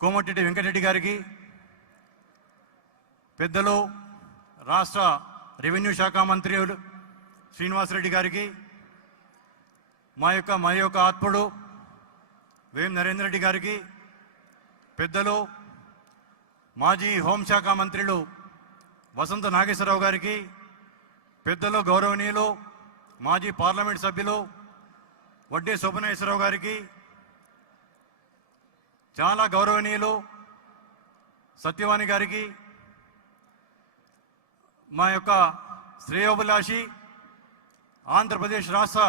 కోమటిరెడ్డి వెంకటరెడ్డి గారికి, పెద్దలు రాష్ట్ర రెవెన్యూ శాఖ మంత్రి శ్రీనివాసరెడ్డి గారికి, మా యొక్క ఆత్ముడు వేం నరేందర్ రెడ్డి గారికి, పెద్దలు మాజీ హోంశాఖ మంత్రులు వసంత నాగేశ్వరరావు గారికి, పెద్దలు గౌరవనీయులు మాజీ పార్లమెంట్ సభ్యులు వడ్డే శోభనేశ్వరరావు గారికి, చాలా గౌరవనీయులు సత్యవాణి గారికి, మా యొక్క శ్రేయోభిలాషి ఆంధ్రప్రదేశ్ రాష్ట్ర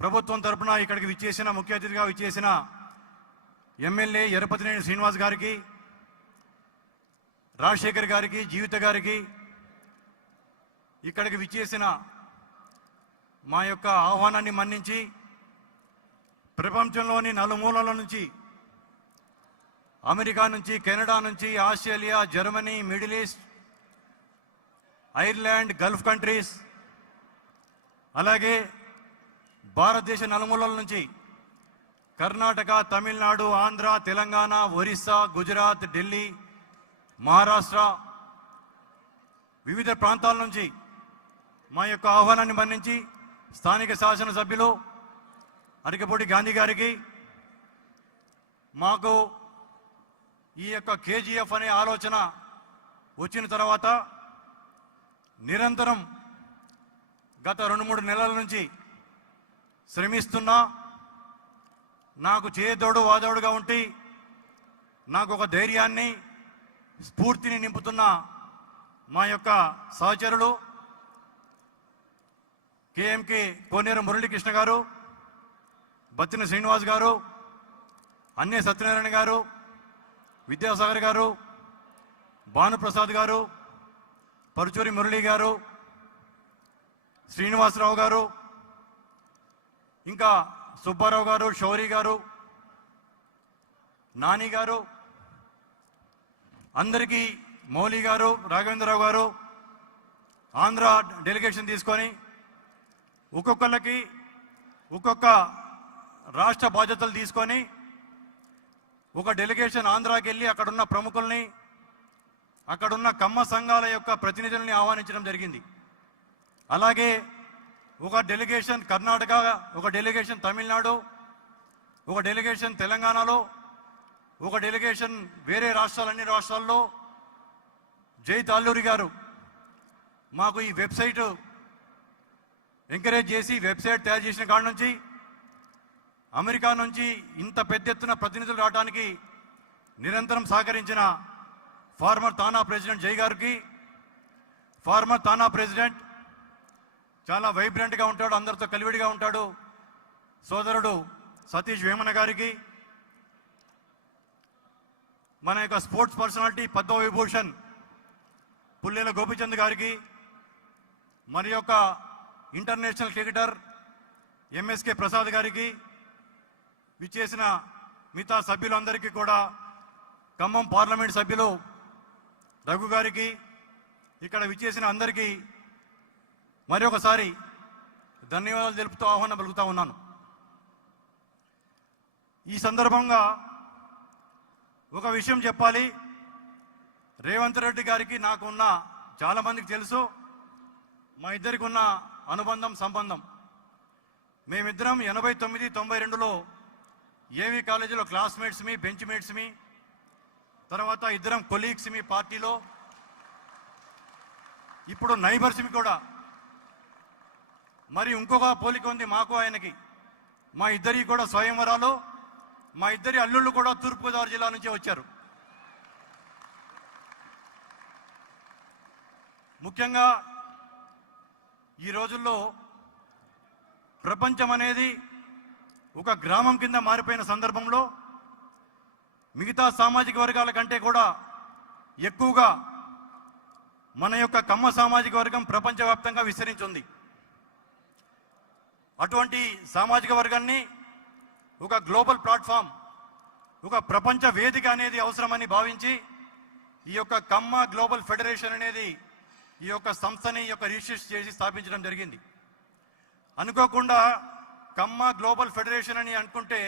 ప్రభుత్వం తరపున ఇక్కడికి విచ్చేసిన ముఖ్య అతిథిగా విచ్చేసిన ఎమ్మెల్యే ఎర్రపతినేని శ్రీనివాస్ గారికి, రాజశేఖర్ గారికి, జీవిత గారికి, ఇక్కడికి విచ్చేసిన మా యొక్క ఆహ్వానాన్ని మన్నించి ప్రపంచంలోని నలుమూలల నుంచి, అమెరికా నుంచి, కెనడా నుంచి, Australia, Germany, middle east, Ireland, Gulf countries, అలాగే భారతదేశ నలుమూలల నుంచి కర్ణాటక, తమిళనాడు, ఆంధ్ర, తెలంగాణ, ఒరిస్సా, గుజరాత్, ఢిల్లీ, మహారాష్ట్ర, వివిధ ప్రాంతాల నుంచి మా యొక్క ఆహ్వానాన్ని మన్నించి స్థానిక శాసనసభ్యులు అరికపూడి గాంధీ గారికి, మాకు ఈ యొక్క కేజీఎఫ్ అనే ఆలోచన వచ్చిన తర్వాత నిరంతరం గత 2-3 నెలల నుంచి శ్రమిస్తున్నా, నాకు చేదోడు వాదోడుగా ఉండి నాకు ఒక ధైర్యాన్ని, స్ఫూర్తిని నింపుతున్న మా యొక్క సహచరులు కేఎంకే కోనేరు మురళీకృష్ణ గారు, బత్తిన శ్రీనివాస్ గారు, అన్నే సత్యనారాయణ గారు, విద్యాసాగర్ గారు, భానుప్రసాద్ గారు, పరుచూరి మురళి గారు, శ్రీనివాసరావు గారు, ఇంకా సుబ్బారావు గారు, శౌరి గారు, నాని గారు, అందరికీ మౌలి గారు, రాఘవేంద్రరావు గారు, ఆంధ్ర డెలిగేషన్ తీసుకొని ఒక్కొక్కళ్ళకి ఒక్కొక్క రాష్ట్ర బాధ్యతలు తీసుకొని ఒక డెలిగేషన్ ఆంధ్రాకి వెళ్ళి అక్కడున్న ప్రముఖుల్ని, అక్కడున్న కమ్మ సంఘాల యొక్క ప్రతినిధుల్ని ఆహ్వానించడం జరిగింది. అలాగే ఒక డెలిగేషన్ కర్ణాటక, ఒక డెలిగేషన్ తమిళనాడు, ఒక డెలిగేషన్ తెలంగాణలో, ఒక డెలిగేషన్ వేరే రాష్ట్రాలు, అన్ని రాష్ట్రాల్లో. జై తాల్లూరి గారు మాకు ఈ వెబ్సైటు ఎంకరేజ్ చేసి వెబ్సైట్ తయారు చేసిన కాడ నుంచి అమెరికా నుంచి ఇంత పెద్ద ఎత్తున ప్రతినిధులు రావడానికి నిరంతరం సహకరించిన ఫార్మర్ తానా ప్రెసిడెంట్ జై గారికి, ఫార్మర్ తానా ప్రెసిడెంట్ చాలా వైబ్రెంట్గా ఉంటాడు, అందరితో కలివిడిగా ఉంటాడు, సోదరుడు సతీష్ వేమన గారికి, మన యొక్క స్పోర్ట్స్ పర్సనాలిటీ పద్మవిభూషణ్ పుల్లెల గోపిచంద్ గారికి, మన యొక్క ఇంటర్నేషనల్ క్రికెటర్ ఎంఎస్కే ప్రసాద్ గారికి, విచ్చేసిన మిగతా సభ్యులందరికీ కూడా, ఖమ్మం పార్లమెంట్ సభ్యులు రఘు గారికి, ఇక్కడ విచ్చేసిన అందరికీ మరొకసారి ధన్యవాదాలు తెలుపుతూ ఆహ్వానం పలుకుతూ ఉన్నాను. ఈ సందర్భంగా ఒక విషయం చెప్పాలి. రేవంత్ రెడ్డి గారికి నాకున్న, చాలామందికి తెలుసు, మా ఇద్దరికి ఉన్న అనుబంధం, సంబంధం. మేమిద్దరం 89-92లో ఏవీ కాలేజీలో క్లాస్మేట్స్ మీ, బెంచ్ మేట్స్ మీ, తర్వాత ఇద్దరం కొలీగ్స్ మీ పార్టీలో, ఇప్పుడు నైబర్స్ మీ కూడా. మరి ఇంకొక పోలిక ఉంది మాకు ఆయనకి, మా ఇద్దరికి కూడా స్వయంవరాలు, మా ఇద్దరి అల్లుళ్ళు కూడా తూర్పుగోదావరి జిల్లా నుంచే వచ్చారు. ముఖ్యంగా ఈ రోజుల్లో ప్రపంచం అనేది ఒక గ్రామం కింద మారిపోయిన సందర్భంలో మిగతా సామాజిక వర్గాల కంటే కూడా ఎక్కువగా మన యొక్క కమ్మ సామాజిక వర్గం ప్రపంచవ్యాప్తంగా విస్తరించింది. అటువంటి సామాజిక వర్గాన్ని ఒక గ్లోబల్ ప్లాట్ఫామ్, ఒక ప్రపంచ వేదిక అనేది అవసరమని భావించి ఈ యొక్క కమ్మ గ్లోబల్ ఫెడరేషన్ అనేది ఈ యొక్క సంస్థని రిజిస్టర్ చేసి స్థాపించడం జరిగింది. అనుకోకుండా కమ్మ గ్లోబల్ ఫెడరేషన్ అని అనుకుంటే